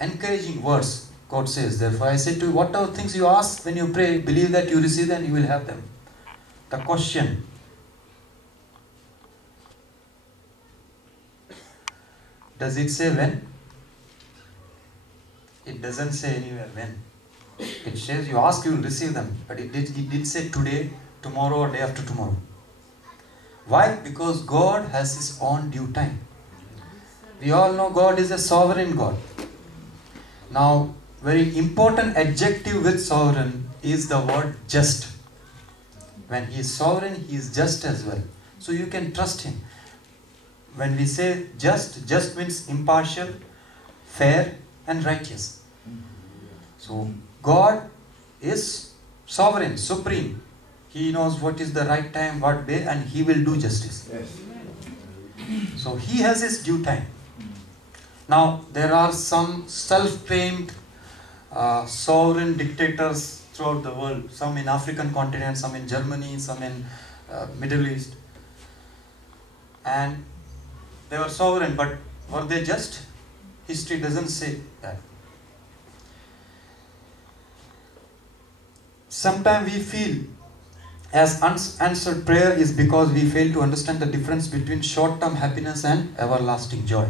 encouraging words. God says, therefore I say to you, whatever things you ask when you pray, believe that you receive them, you will have them. The question, does it say when? It doesn't say anywhere when. It says you ask, you will receive them. But it did say today, tomorrow or day after tomorrow. Why? Because God has His own due time. We all know God is a sovereign God. Now, very important adjective with sovereign is the word just. When He is sovereign, He is just as well. So you can trust Him. When we say just means impartial, fair and righteous. So God is sovereign, supreme. He knows what is the right time, what way, and He will do justice. Yes. So He has His due time. Now there are some self-claimed sovereign dictators throughout the world. Some in African continent, some in Germany, some in Middle East. And they were sovereign, but were they just? History doesn't say that. Sometimes we feel as unanswered prayer is because we fail to understand the difference between short-term happiness and everlasting joy.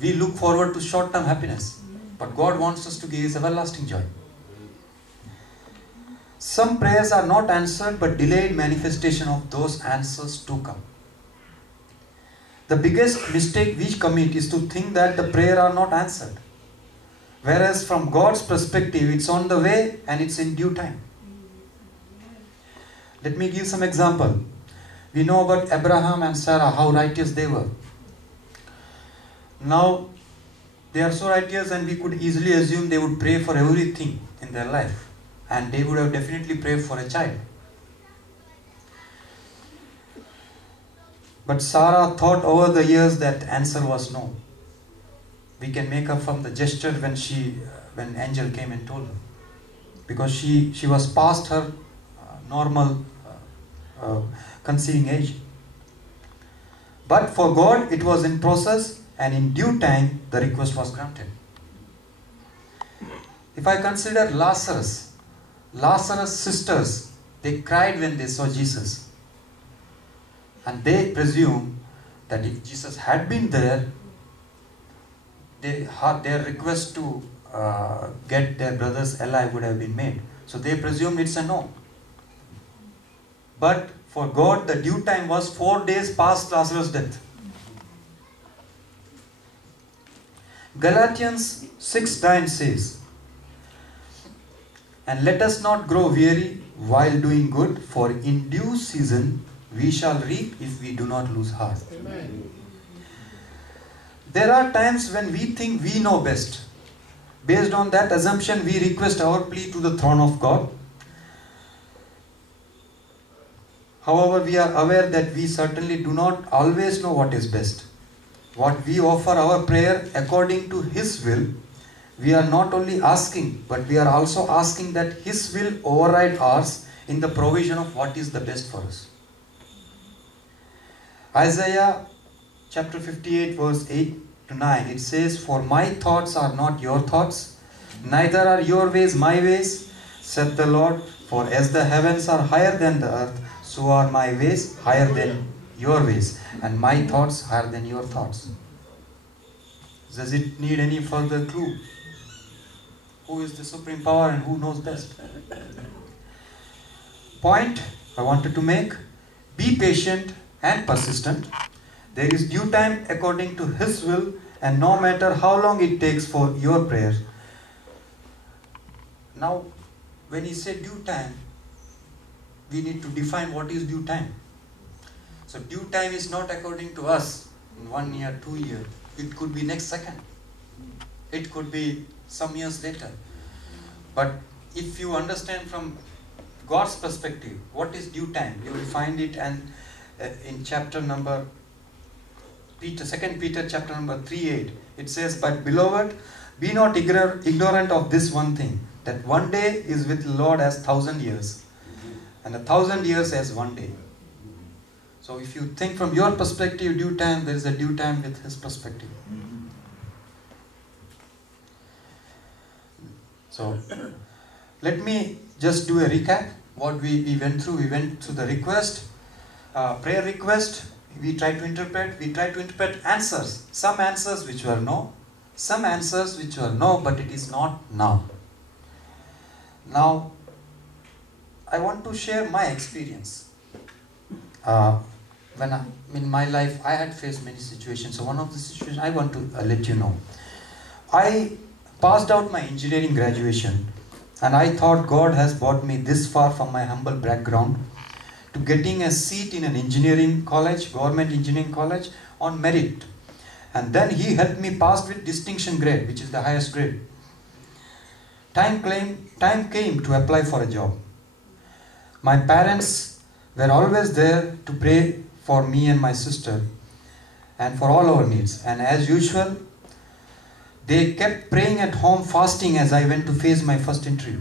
We look forward to short-term happiness, but God wants us to give His everlasting joy. Some prayers are not answered, but delayed manifestation of those answers to come. The biggest mistake we commit is to think that the prayer are not answered. Whereas from God's perspective, it's on the way and it's in due time. Let me give some example. We know about Abraham and Sarah, how righteous they were. Now, they are so righteous and we could easily assume they would pray for everything in their life. And they would have definitely prayed for a child. But Sarah thought over the years that answer was no. We can make up from the gesture when angel came and told her. Because she was past her normal conceiving age. But for God it was in process, and in due time the request was granted. If I consider Lazarus' sisters, they cried when they saw Jesus. And they presume that if Jesus had been there, their request to get their brothers alive would have been made. So they presumed it's a no. But for God, the due time was 4 days past Lazarus' death. Galatians 6:9 says, and let us not grow weary while doing good, for in due season we shall reap if we do not lose heart. Amen. There are times when we think we know best. Based on that assumption, we request our plea to the throne of God. However, we are aware that we certainly do not always know what is best. What we offer our prayer according to His will, we are not only asking, but we are also asking that His will override ours in the provision of what is the best for us. Isaiah chapter 58 verse 8 to 9, it says, for my thoughts are not your thoughts, neither are your ways my ways, saith the Lord. For as the heavens are higher than the earth, so are my ways higher than your ways, and my thoughts higher than your thoughts. Does it need any further clue? Who is the supreme power and who knows best? Point I wanted to make, be patient and persistent. There is due time according to His will, and no matter how long it takes for your prayer. Now, when He said due time, we need to define what is due time. So due time is not according to us in 1 year, 2 years. It could be next second. It could be some years later. But if you understand from God's perspective, what is due time? You will find it in chapter number 2 Peter chapter number 3:8. It says, but beloved, be not ignorant of this one thing, that one day is with the Lord as 1,000 years, and 1,000 years as one day. So if you think from your perspective, due time, there is a due time with His perspective. So let me just do a recap. What we went through. We went through the request, prayer request. We tried to interpret answers. Some answers which were no, some answers which were no, but it is not now. Now, I want to share my experience. In my life, I had faced many situations. So one of the situations I want to let you know. I passed out my engineering graduation, and I thought God has brought me this far from my humble background to getting a seat in an engineering college, government engineering college, on merit. And then He helped me pass with distinction grade, which is the highest grade. Time came to apply for a job. My parents were always there to pray for me and my sister and for all our needs. And as usual, they kept praying at home, fasting as I went to face my first interview.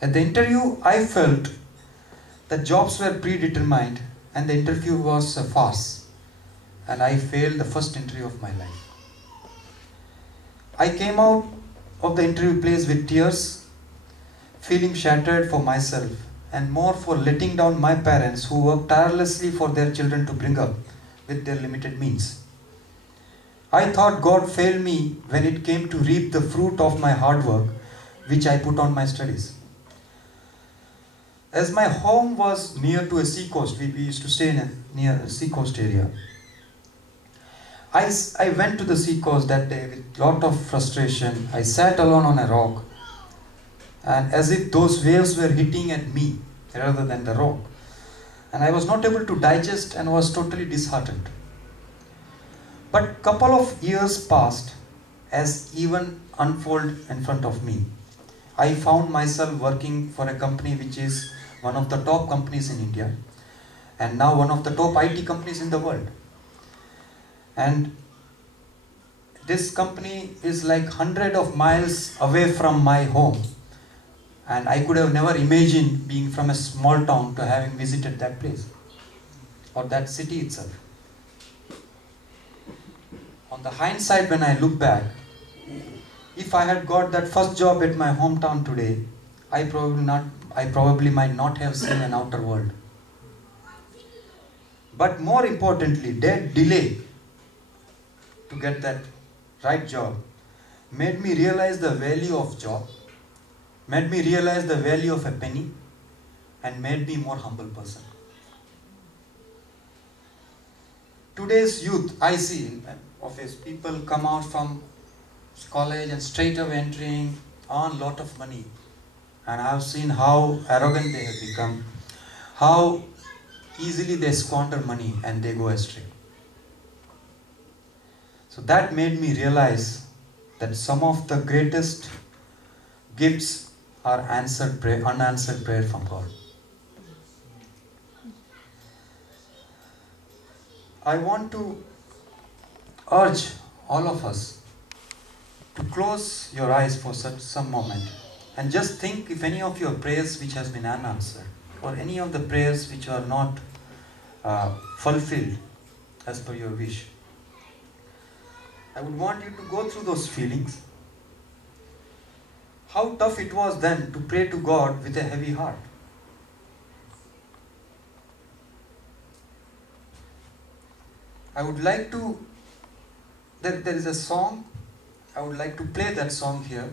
At the interview, I felt that jobs were predetermined and the interview was a farce. And I failed the first interview of my life. I came out of the interview place with tears, feeling shattered for myself and more for letting down my parents who worked tirelessly for their children to bring up with their limited means. I thought God failed me when it came to reap the fruit of my hard work, which I put on my studies. As my home was near to a sea coast, we used to stay near a sea coast area. I went to the sea coast that day with a lot of frustration. I sat alone on a rock, and as if those waves were hitting at me rather than the rock. And I was not able to digest and was totally disheartened. But a couple of years passed as events unfolded in front of me. I found myself working for a company which is one of the top companies in India and now one of the top IT companies in the world. And this company is like hundreds of miles away from my home. And I could have never imagined being from a small town to having visited that place or that city itself. On the hindsight, when I look back, if I had got that first job at my hometown today, I probably might not have seen an outer world. But more importantly, that delay to get that right job made me realize the value of job, made me realize the value of a penny, and made me a more humble person. Today's youth, I see in office, people come out from college and straight away entering, earn a lot of money. And I have seen how arrogant they have become, how easily they squander money and they go astray. So that made me realize that some of the greatest gifts are unanswered prayer from God. I want to urge all of us to close your eyes for some moment and just think if any of your prayers which has been unanswered or any of the prayers which are not fulfilled as per your wish. I would want you to go through those feelings. How tough it was then to pray to God with a heavy heart. I would like to, there is a song, I would like to play that song here.